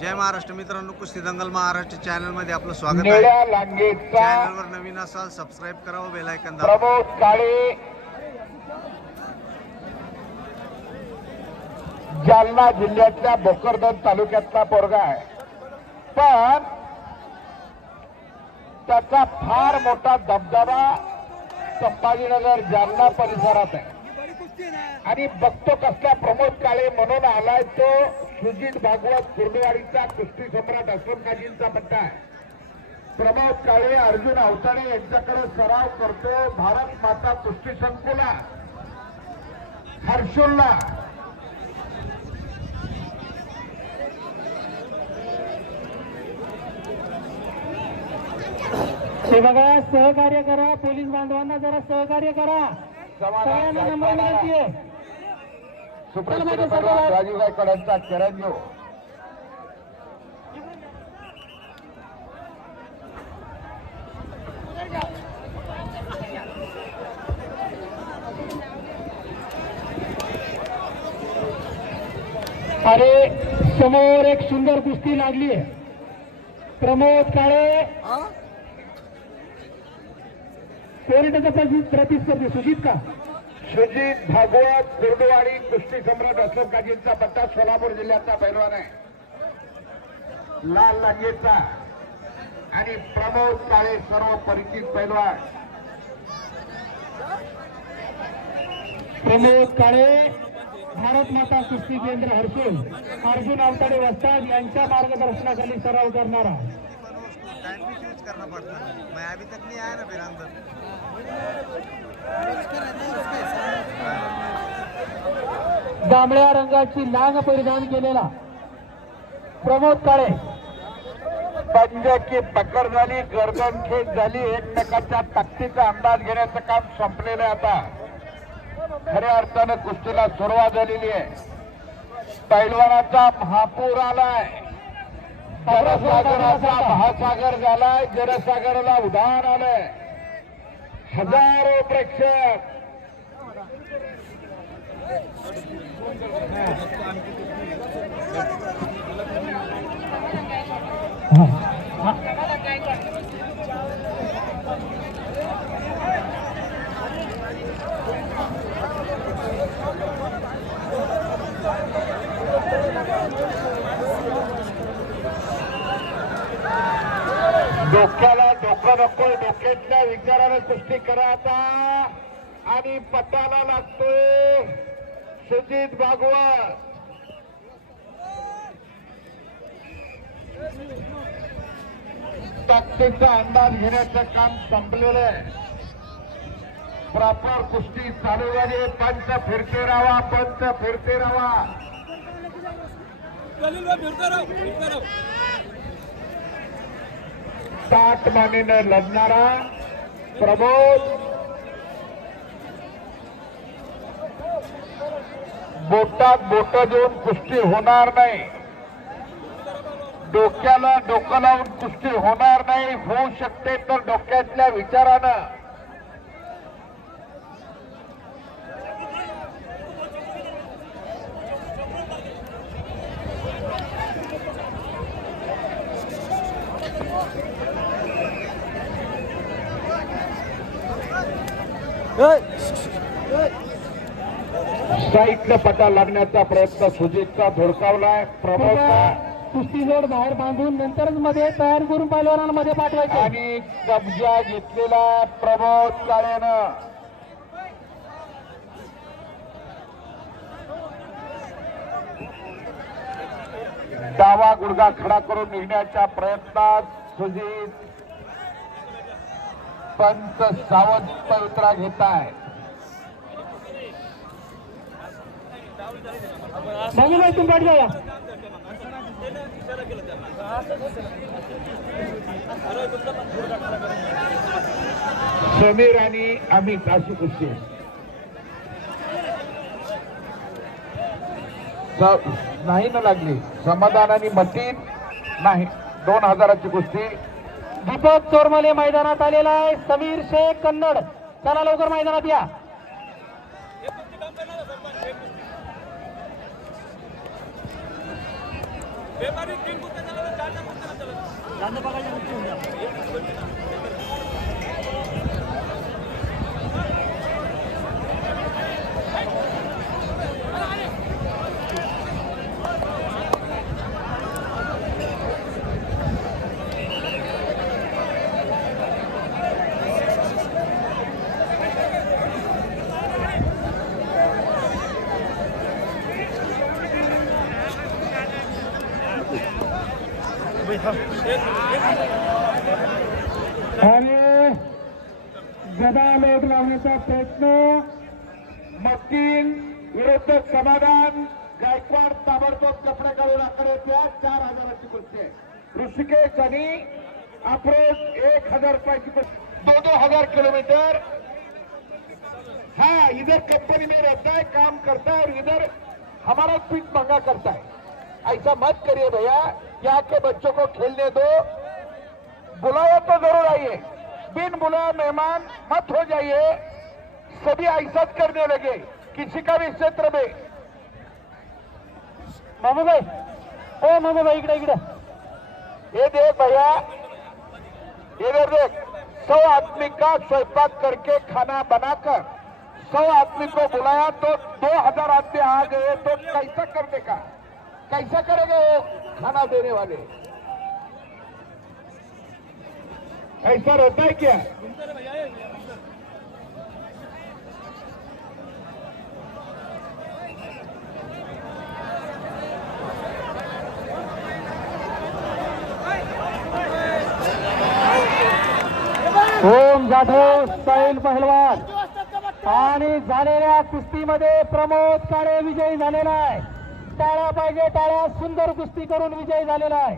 जय महाराष्ट्र मित्रांनो, कुस्ती दंगल महाराष्ट्र चॅनल मध्ये आपलं स्वागत आहे. निळ्या लांगेचा चॅनलवर नवीन असाल सबस्क्राइब करा व बेल आयकॉन दाबा. प्रमोद काळे जालना जिल्ह्यातल्या भोकरदन तालुक्यातला पोरगा आहे, पण त्याचा फार मोठा दबदबा संभाजीनगर जालना परिसरात आहे. आणि बघतो कसला प्रमोद काळे म्हणून आलाय तो सुजित भागवत कुर्डवाडीचा कुस्ती सम्राट अशोकाजींचा पट्टा आहे. प्रमोद काळे अर्जुन अवताडे यांच्याकडे सराव करतो. भारत माता कुस्ती संकुला हर्षुल्ला हे बघा, सहकार्य करा. पोलीस बांधवांना जरा सहकार्य करा. सगळ्यांना नम्र विनंती आहे. सुप्रसिद्ध पैलवान राजीव गायकवाड यांचा चिरंजीव अरे समोर एक सुंदर कुस्ती लागली आहे. प्रमोद काळे कोण त्याचा प्रतिस्पर्धी? सुजित का? सुजित भागवत कुर्डवाडी कुस्ती सम्राट अशोकाजींचा पट्टा सोलापूर जिल्ह्याचा पैलवान आहे. लाल लांगेचा आणि प्रमोद काळे सर्व परिचित पैलवान. प्रमोद काळे भारत माता कुस्ती केंद्र हर्षुल अर्जुन अवताडे वस्ताद यांच्या मार्गदर्शनाखाली सराव करणारा. टाइम भी यूज करना पड़ता है. मैं अभी तक नहीं आया ना फिर अंदर. जांभळ्या रंगाची लांग परिधान केलेला प्रमोद काळे. पंजाची पकड झाली, गर्दनखेच झाली, एकमेकाच्या ताकदीचा अंदाज घेण्याचं काम संपलेलं आहे. आता खऱ्या अर्थानं कुस्तीला सुरुवात झालेली आहे. पैलवानाचा महापूर आलाय, जनसागराचा महासागर झालाय, जनसागराला उधाण आलंय. हजारो प्रेक्षक डोक्याला डोकं नकोय, डोक्यातल्या विचाराने कुस्ती करा आता. आणि पटाला लागतोय सुजित भागवत. ताकदीचा अंदाज घेण्याचं काम संपलेलं आहे. प्रॉपर कुस्ती चालू झाली. पंच फिरते राहा, पंच फिरते राहा. 60 मानेनं लढणारा प्रमोद बोटात बोट देऊन कुस्ती होणार नाही, डोक्याला डोकं लावून कुस्ती होणार नाही. होऊ शकते तर डोक्यातल्या विचारानं. साईडनं पटा लागण्याचा प्रयत्न सुजितचा धुडकावलाय. प्रमोदचा कुस्ती जोड बाहेर बांधून नंतरच मध्ये तयार करून पैलवानांमध्ये पाठवायचे. आणि कब्जा घेतलेला प्रमोद काळेनं. डावा गुडघा खडा करून निघण्याच्या प्रयत्नात सुजित. पंच सावध पवित्रा घेताय. बघून तुम्ही पाठ जाऊया. समीर आणि अमित अशी कुस्ती नाही ना लागली. समाधान आणि मतीन नाही. 2000ची कुस्ती. दीपक चोरमले मैदानात आलेला आहे. समीर शेख कन्नड, चला लवकर मैदानात या. आणि गदा लोट लावण्याचा प्रयत्न. मकीन विरुद्ध समाधान. गायकवाड ताबडतोब कपडे काढून आकडे त्या 4,000ची कुस्ती आहे. ऋषिकेश आणि अप्रोच 1,000 रुपयाची कुस्ती. 2,000 किलोमीटर. हाँ, इधर कंपनी में रहता है, काम करता है, और इधर हमारा पीठ मंगा करता है. ऐसा मत करिए भैया. यहाँ के बच्चों को खेलने दो. बुलाया तो जरूर आइए, बिन बुलाया मेहमान मत हो जाइए. सभी ऐसा करने लगे किसी का भी क्षेत्र में. मामूभाई, ओ मामूभाई, इकडे इकडे. ये देख भैया, इधर देख. 100 आदमी का स्वयंपाक करके खाना बनाकर 100 आदमी को बुलाया तो 2,000 आदमी आ गए तो कैसा करने का, कैसा करेंगे वो खाना देने वाले. ऐसा रहता है क्या? ओम जाधव स्टाईल पहलवान. आणि झालेल्या कुस्तीमध्ये प्रमोद काळे विजयी झालेला आहे. टाळ्या पाहिजे, टाळ्या. सुंदर कुस्ती करून विजयी झालेला आहे.